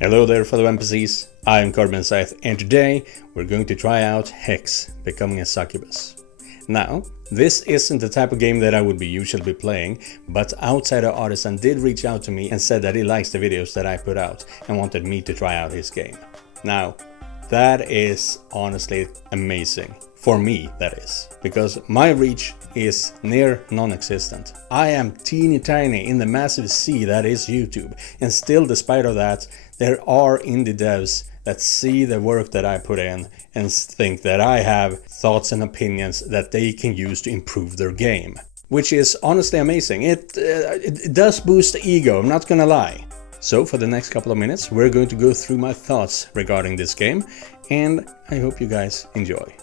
Hello there fellow NPCs, I am Scythe and today we're going to try out Hex, Becoming a Succubus. Now, this isn't the type of game that I would be usually playing, but Outsider Artisan did reach out to me and said that he likes the videos that I put out and wanted me to try out his game. Now, that is honestly amazing. For me, that is. Because my reach is near non-existent. I am teeny tiny in the massive sea that is YouTube. And still, despite of that, there are indie devs that see the work that I put in and think that I have thoughts and opinions that they can use to improve their game. Which is honestly amazing. It does boost the ego, I'm not gonna lie. So for the next couple of minutes, we're going to go through my thoughts regarding this game, and I hope you guys enjoy.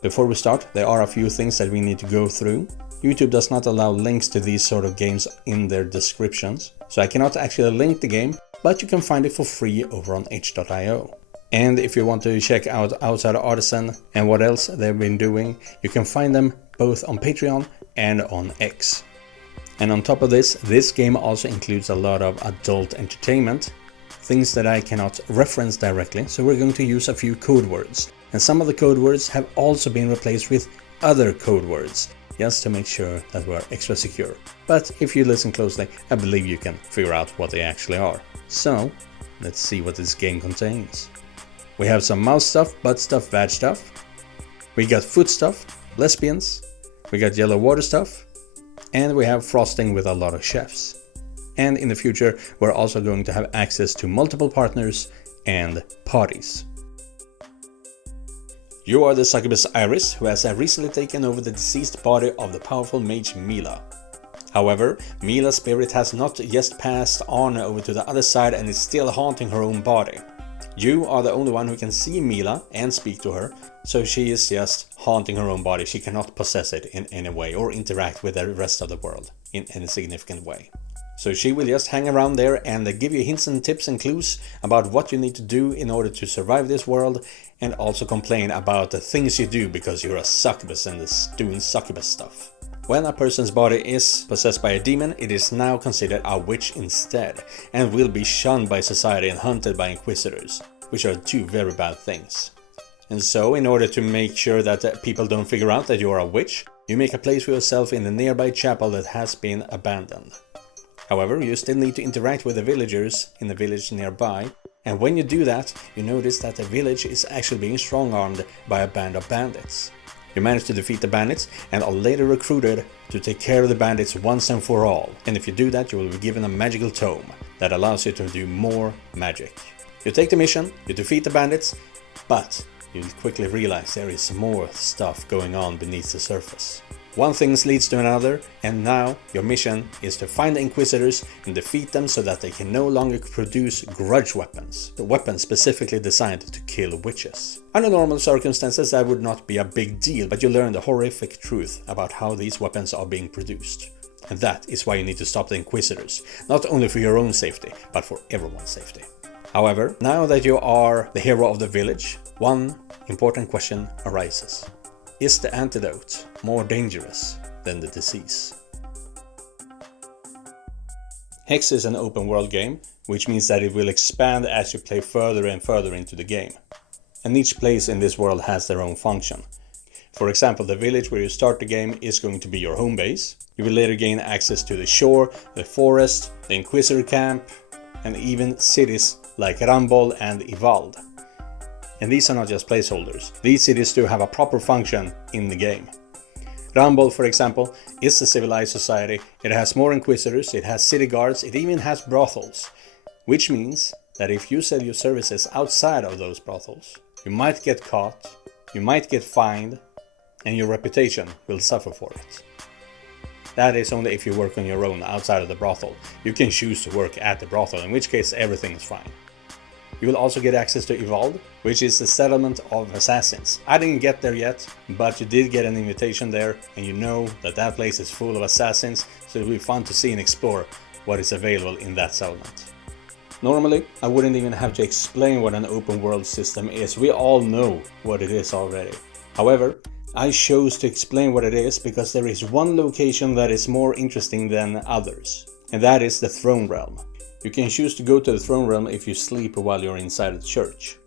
Before we start, there are a few things that we need to go through. YouTube does not allow links to these sort of games in their descriptions, so I cannot actually link the game, but you can find it for free over on itch.io. And if you want to check out Outsider Artisan and what else they've been doing, you can find them both on Patreon and on X. And on top of this game also includes a lot of adult entertainment, things that I cannot reference directly, so we're going to use a few code words. And some of the code words have also been replaced with other code words, just to make sure that we're extra secure. But if you listen closely, I believe you can figure out what they actually are. So, let's see what this game contains. We have some mouse stuff, butt stuff, vag stuff. We got foot stuff, lesbians. We got yellow water stuff. And we have frosting with a lot of chefs. And in the future, we're also going to have access to multiple partners and parties. You are the Succubus Iris, who has recently taken over the deceased body of the powerful mage Mila. However, Mila's spirit has not yet passed on over to the other side and is still haunting her own body. You are the only one who can see Mila and speak to her, so she is just haunting her own body. She cannot possess it in any way or interact with the rest of the world in any significant way. So she will just hang around there and give you hints and tips and clues about what you need to do in order to survive this world, and also complain about the things you do because you're a succubus and is doing succubus stuff. When a person's body is possessed by a demon, it is now considered a witch instead, and will be shunned by society and hunted by inquisitors, which are two very bad things. And so, in order to make sure that people don't figure out that you are a witch, you make a place for yourself in the nearby chapel that has been abandoned. However, you still need to interact with the villagers in the village nearby, and when you do that, you notice that the village is actually being strong-armed by a band of bandits. You manage to defeat the bandits and are later recruited to take care of the bandits once and for all. And if you do that, you will be given a magical tome that allows you to do more magic. You take the mission, you defeat the bandits, but you'll quickly realize there is more stuff going on beneath the surface. One thing leads to another, and now your mission is to find the Inquisitors and defeat them so that they can no longer produce grudge weapons, the weapons specifically designed to kill witches. Under normal circumstances that would not be a big deal, but you learn the horrific truth about how these weapons are being produced. And that is why you need to stop the Inquisitors, not only for your own safety, but for everyone's safety. However, now that you are the hero of the village, one important question arises. Is the antidote more dangerous than the disease? Hex is an open world game, which means that it will expand as you play further and further into the game. And each place in this world has their own function. For example, the village where you start the game is going to be your home base. You will later gain access to the shore, the forest, the Inquisitor camp, and even cities like Rambol and Ivald. And these are not just placeholders. These cities do have a proper function in the game. Rambol, for example, is a civilized society. It has more inquisitors, it has city guards, it even has brothels. Which means that if you sell your services outside of those brothels, you might get caught, you might get fined, and your reputation will suffer for it. That is only if you work on your own outside of the brothel. You can choose to work at the brothel, in which case everything is fine. You will also get access to Ivald, which is the settlement of assassins. I didn't get there yet, but you did get an invitation there, and you know that that place is full of assassins, so it will be fun to see and explore what is available in that settlement. Normally, I wouldn't even have to explain what an open world system is. We all know what it is already. However, I chose to explain what it is because there is one location that is more interesting than others, and that is the Throne Realm. You can choose to go to the throne realm if you sleep while you're inside the church.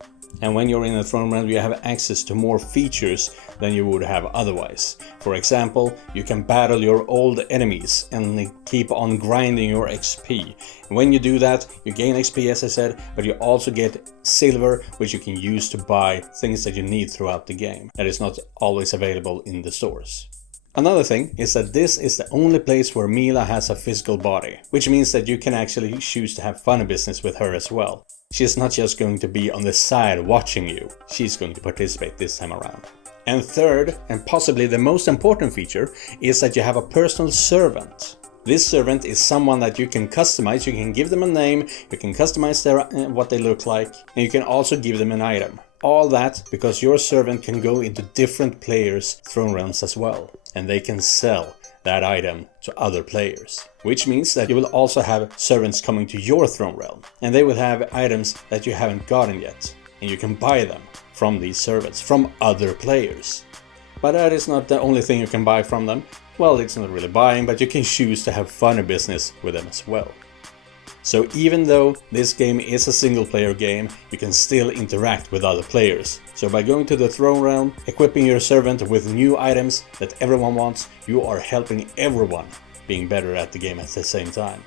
And when you're in the throne realm, you have access to more features than you would have otherwise. For example, you can battle your old enemies and keep on grinding your XP. And when you do that, you gain XP, as I said, but you also get silver, which you can use to buy things that you need throughout the game. That is not always available in the stores. Another thing is that this is the only place where Mila has a physical body, which means that you can actually choose to have funny business with her as well. She's not just going to be on the side watching you, she's going to participate this time around. And third, and possibly the most important feature, is that you have a personal servant. This servant is someone that you can customize. You can give them a name, you can customize what they look like, and you can also give them an item. All that because your servant can go into different players' throne realms as well, and they can sell that item to other players. Which means that you will also have servants coming to your throne realm, and they will have items that you haven't gotten yet, and you can buy them from these servants, from other players. But that is not the only thing you can buy from them. Well, it's not really buying, but you can choose to have funny business with them as well. So even though this game is a single player game, you can still interact with other players. So by going to the throne realm, equipping your servant with new items that everyone wants, you are helping everyone being better at the game at the same time.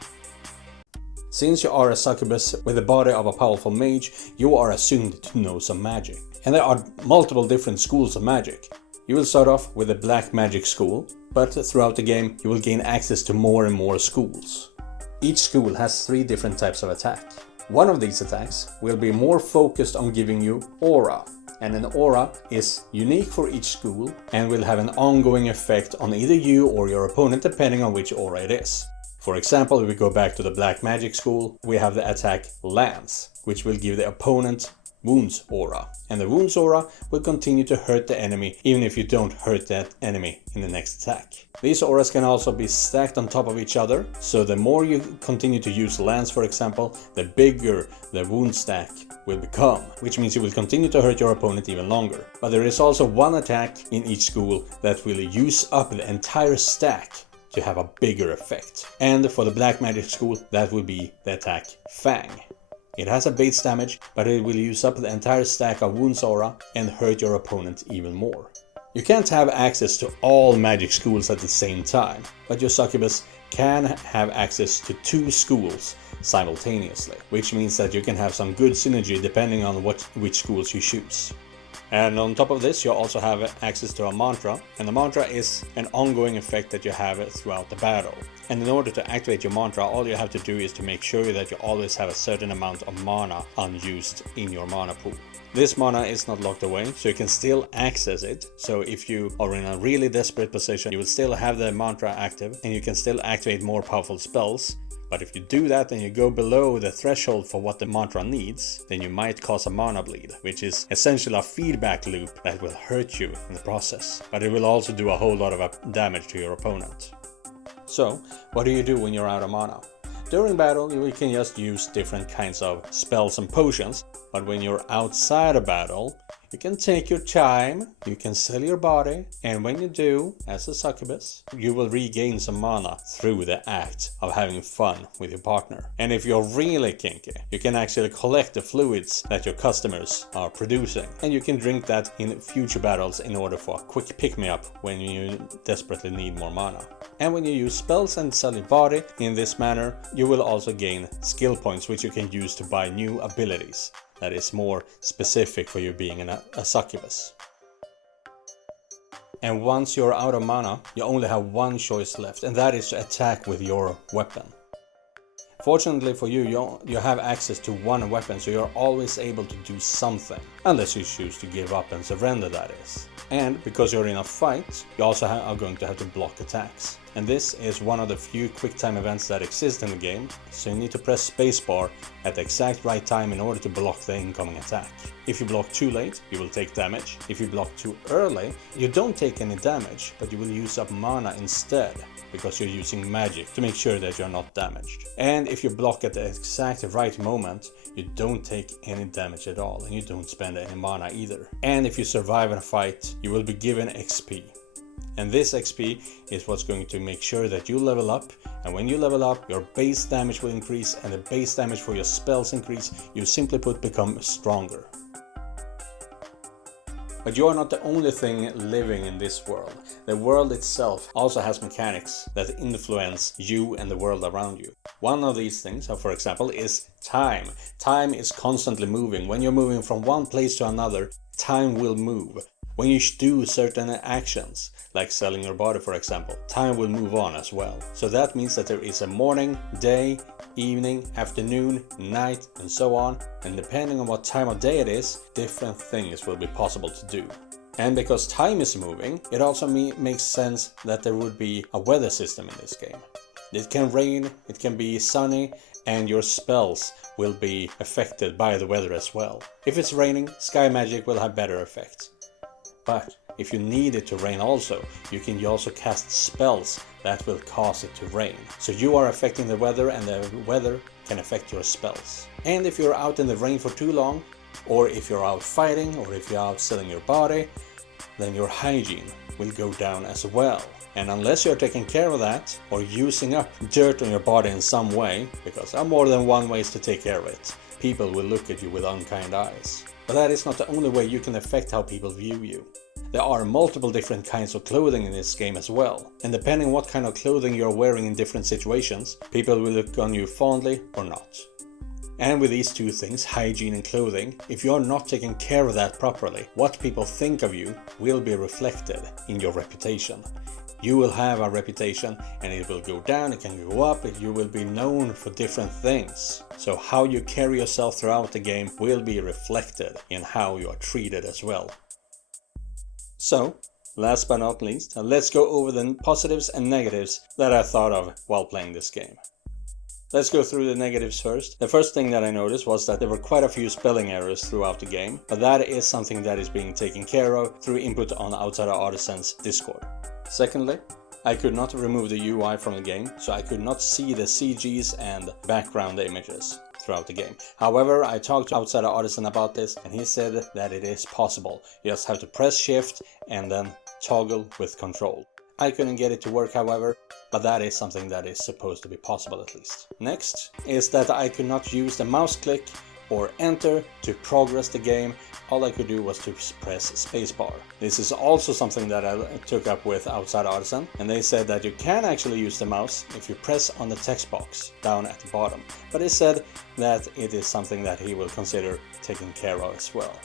Since you are a succubus with the body of a powerful mage, you are assumed to know some magic. And there are multiple different schools of magic. You will start off with the black magic school, but throughout the game you will gain access to more and more schools. Each school has 3 different types of attack. One of these attacks will be more focused on giving you aura, and an aura is unique for each school and will have an ongoing effect on either you or your opponent depending on which aura it is. For example, if we go back to the black magic school, we have the attack Lance, which will give the opponent Wounds aura, and the Wounds aura will continue to hurt the enemy even if you don't hurt that enemy in the next attack. These auras can also be stacked on top of each other, so the more you continue to use Lance, for example, the bigger the wound stack will become, which means you will continue to hurt your opponent even longer. But there is also one attack in each school that will use up the entire stack to have a bigger effect. And for the black magic school, that will be the attack Fang. It has a base damage, but it will use up the entire stack of Wounds aura and hurt your opponent even more. You can't have access to all magic schools at the same time, but your succubus can have access to 2 schools simultaneously, which means that you can have some good synergy depending on which schools you choose. And on top of this, you also have access to a mantra, and the mantra is an ongoing effect that you have throughout the battle. And in order to activate your mantra, all you have to do is to make sure that you always have a certain amount of mana unused in your mana pool. This mana is not locked away, so you can still access it. So if you are in a really desperate position, you will still have the mantra active and you can still activate more powerful spells. But if you do that and you go below the threshold for what the mantra needs, then you might cause a mana bleed, which is essentially a feedback loop that will hurt you in the process. But it will also do a whole lot of damage to your opponent. So, what do you do when you're out of mana? During battle, you can just use different kinds of spells and potions, but when you're outside of battle, you can take your time, you can sell your body, and when you do, as a succubus, you will regain some mana through the act of having fun with your partner. And if you're really kinky, you can actually collect the fluids that your customers are producing, and you can drink that in future battles in order for a quick pick-me-up when you desperately need more mana. And when you use spells and sell your body in this manner, you will also gain skill points which you can use to buy new abilities that is more specific for you being a succubus. And once you're out of mana, you only have one choice left, and that is to attack with your weapon. Fortunately for you, you have access to one weapon, so you're always able to do something, unless you choose to give up and surrender, that is. And because you're in a fight, you also are going to have to block attacks. And this is one of the few quick time events that exist in the game, so you need to press spacebar at the exact right time in order to block the incoming attack. If you block too late, you will take damage. If you block too early, you don't take any damage, but you will use up mana instead, because you're using magic to make sure that you're not damaged. And if you block at the exact right moment, you don't take any damage at all, and you don't spend any mana either. And if you survive in a fight, you will be given XP. And this XP is what's going to make sure that you level up, and when you level up, your base damage will increase and the base damage for your spells increase. You simply put become stronger. But you are not the only thing living in this world. The world itself also has mechanics that influence you and the world around you. One of these things, for example, is time. Time is constantly moving. When you're moving from one place to another, time will move. When you do certain actions, like selling your body for example, time will move on as well. So that means that there is a morning, day, evening, afternoon, night, and so on. And depending on what time of day it is, different things will be possible to do. And because time is moving, it also makes sense that there would be a weather system in this game. It can rain, it can be sunny, and your spells will be affected by the weather as well. If it's raining, sky magic will have better effects. But if you need it to rain also, you can also cast spells that will cause it to rain. So you are affecting the weather and the weather can affect your spells. And if you're out in the rain for too long, or if you're out fighting, or if you're out selling your body, then your hygiene will go down as well. And unless you're taking care of that, or using up dirt on your body in some way, because there are more than one ways to take care of it, people will look at you with unkind eyes. But that is not the only way you can affect how people view you. There are multiple different kinds of clothing in this game as well, and depending what kind of clothing you're wearing in different situations, people will look on you fondly or not. And with these two things, hygiene and clothing, if you're not taking care of that properly, what people think of you will be reflected in your reputation. You will have a reputation and it will go down, it can go up, you will be known for different things. So how you carry yourself throughout the game will be reflected in how you are treated as well. So, last but not least, let's go over the positives and negatives that I thought of while playing this game. Let's go through the negatives first. The first thing that I noticed was that there were quite a few spelling errors throughout the game, but that is something that is being taken care of through input on Outsider Artisan's Discord. Secondly, I could not remove the UI from the game, so I could not see the CGs and background images throughout the game. However, I talked to Outsider Artisan about this and he said that it is possible. You just have to press shift and then toggle with control. I couldn't get it to work however, but that is something that is supposed to be possible at least. Next is that I could not use the mouse click or enter to progress the game. All I could do was to press spacebar. This is also something that I took up with Outside Artisan, and they said that you can actually use the mouse if you press on the text box down at the bottom. But he said that it is something that he will consider taking care of as well.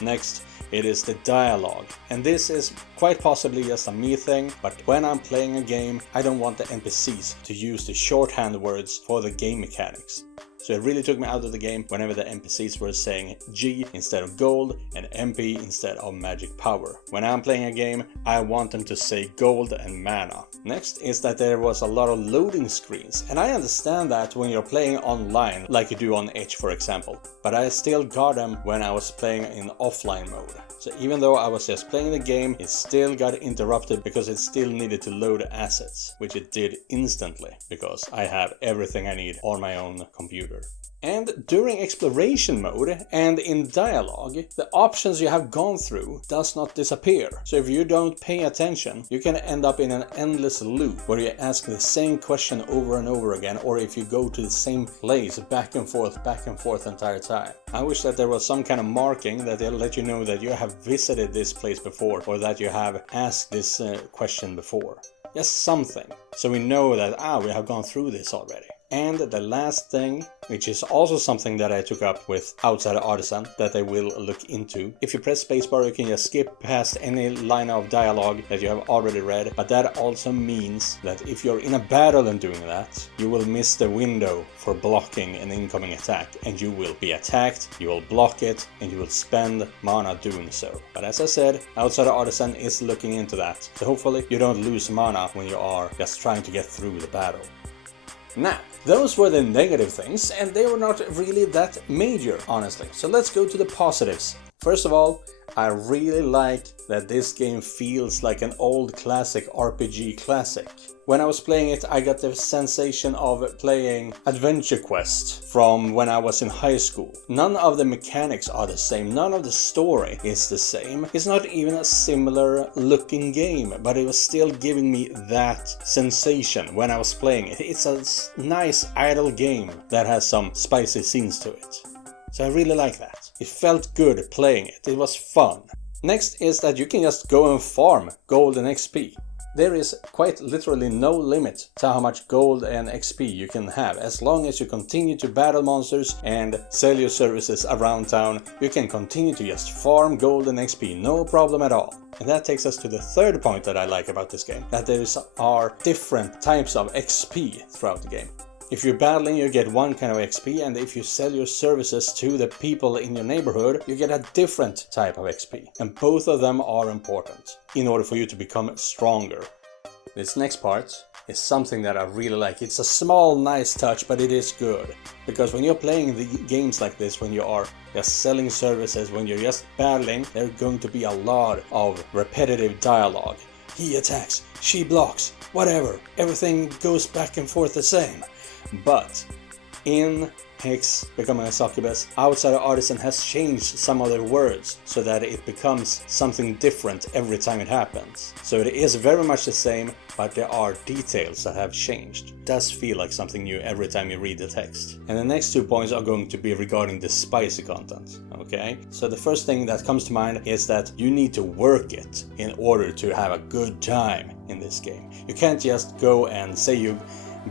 Next, it is the dialogue, and this is quite possibly just a me thing, but when I'm playing a game, I don't want the NPCs to use the shorthand words for the game mechanics. So it really took me out of the game whenever the NPCs were saying G instead of gold and MP instead of magic power. When I'm playing a game, I want them to say gold and mana. Next is that there was a lot of loading screens, and I understand that when you're playing online, like you do on Itch for example, but I still got them when I was playing in offline mode. So even though I was just playing the game, it still got interrupted because it still needed to load assets, which it did instantly because I have everything I need on my own computer. And during exploration mode and in dialogue, the options you have gone through does not disappear. So if you don't pay attention, you can end up in an endless loop where you ask the same question over and over again, or if you go to the same place back and forth the entire time. I wish that there was some kind of marking that they'll let you know that you have visited this place before, or that you have asked this question before. Just something, so we know that we have gone through this already. And the last thing, which is also something that I took up with Outsider Artisan that they will look into. If you press spacebar, you can just skip past any line of dialogue that you have already read, but that also means that if you're in a battle and doing that, you will miss the window for blocking an incoming attack, and you will be attacked, you will block it, and you will spend mana doing so. But as I said, Outsider Artisan is looking into that, so hopefully you don't lose mana when you are just trying to get through the battle. Now, those were the negative things, and they were not really that major, honestly. So let's go to the positives. First of all, I really like that this game feels like an old classic RPG classic. When I was playing it, I got the sensation of playing Adventure Quest from when I was in high school. None of the mechanics are the same, none of the story is the same. It's not even a similar looking game, but it was still giving me that sensation when I was playing it. It's a nice idle game that has some spicy scenes to it. So I really like that. It felt good playing it, it was fun. Next is that you can just go and farm gold and XP. There is quite literally no limit to how much gold and XP you can have. As long as you continue to battle monsters and sell your services around town, you can continue to just farm gold and XP, no problem at all. And that takes us to the third point that I like about this game, that there are different types of XP throughout the game. If you're battling, you get one kind of XP, and if you sell your services to the people in your neighborhood, you get a different type of XP. And both of them are important in order for you to become stronger. This next part is something that I really like. It's a small, nice touch, but it is good. Because when you're playing the games like this, when you are just selling services, when you're just battling, there's going to be a lot of repetitive dialogue. He attacks, she blocks, whatever. Everything goes back and forth the same. But in Hex Becoming a Succubus, Outsider Artisan has changed some of their words so that it becomes something different every time it happens. So it is very much the same, but there are details that have changed. It does feel like something new every time you read the text. And the next 2 points are going to be regarding the spicy content. Okay? So the first thing that comes to mind is that you need to work it in order to have a good time in this game. You can't just go and say you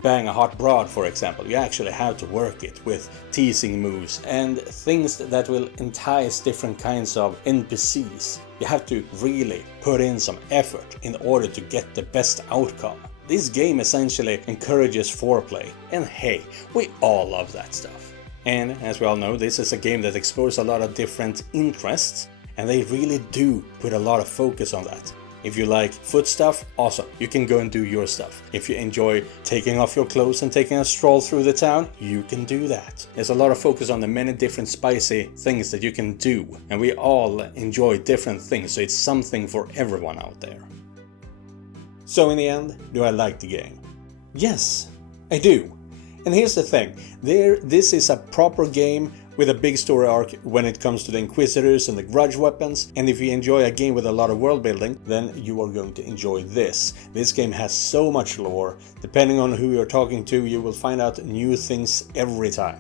bang a hot broad, for example. You actually have to work it with teasing moves and things that will entice different kinds of NPCs. You have to really put in some effort in order to get the best outcome. This game essentially encourages foreplay, and hey, we all love that stuff. And as we all know, this is a game that explores a lot of different interests, and they really do put a lot of focus on that. If you like foot stuff, awesome, you can go and do your stuff. If you enjoy taking off your clothes and taking a stroll through the town, you can do that. There's a lot of focus on the many different spicy things that you can do, and we all enjoy different things, so it's something for everyone out there. So in the end, do I like the game? Yes, I do. And here's the thing, this is a proper game with a big story arc when it comes to the Inquisitors and the grudge weapons, and if you enjoy a game with a lot of world building, then you are going to enjoy this. This game has so much lore, depending on who you're talking to, you will find out new things every time.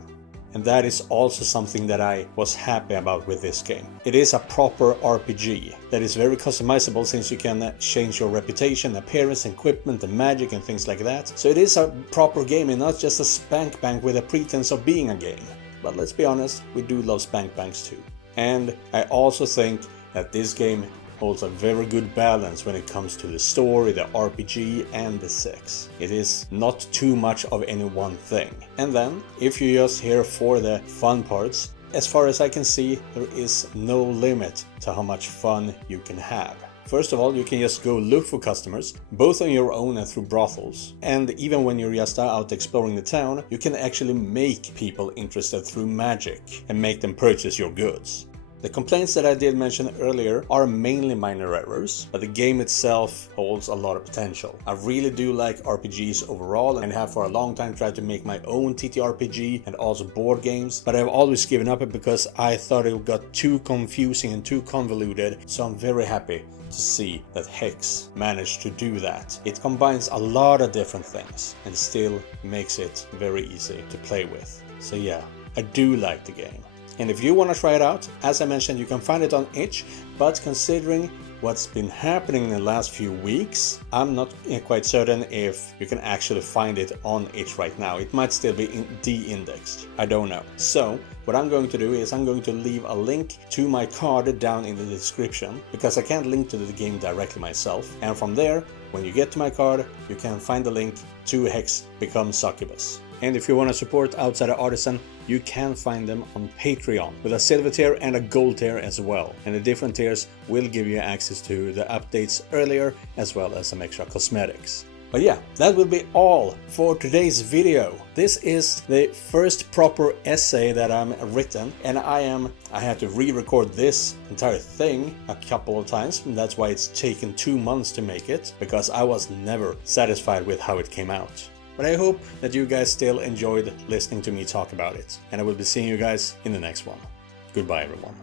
And that is also something that I was happy about with this game. It is a proper RPG that is very customizable, since you can change your reputation, appearance, equipment and magic and things like that. So it is a proper game and not just a spank bank with a pretense of being a game. But let's be honest, we do love spank banks too. And I also think that this game holds a very good balance when it comes to the story, the RPG and the sex. It is not too much of any one thing. And then, if you're just here for the fun parts, as far as I can see, there is no limit to how much fun you can have. First of all, you can just go look for customers, both on your own and through brothels. And even when you're just out exploring the town, you can actually make people interested through magic and make them purchase your goods. The complaints that I did mention earlier are mainly minor errors, but the game itself holds a lot of potential. I really do like RPGs overall, and have for a long time tried to make my own TTRPG and also board games, but I've always given up because I thought it got too confusing and too convoluted, so I'm very happy to see that Hex managed to do that. It combines a lot of different things and still makes it very easy to play with. So yeah, I do like the game. And if you want to try it out, as I mentioned, you can find it on Itch, but considering what's been happening in the last few weeks, I'm not quite certain if you can actually find it on Itch right now. It might still be de-indexed, I don't know. So what I'm going to do is I'm going to leave a link to my card down in the description, because I can't link to the game directly myself. And from there, when you get to my card, you can find the link to Hex Become Succubus. And if you want to support Outsider Artisan, you can find them on Patreon with a silver tier and a gold tier as well. And the different tiers will give you access to the updates earlier, as well as some extra cosmetics. But yeah, that will be all for today's video. This is the first proper essay that I'm written, and I had to re-record this entire thing a couple of times, and that's why it's taken 2 months to make it, because I was never satisfied with how it came out. But I hope that you guys still enjoyed listening to me talk about it, and I will be seeing you guys in the next one. Goodbye, everyone.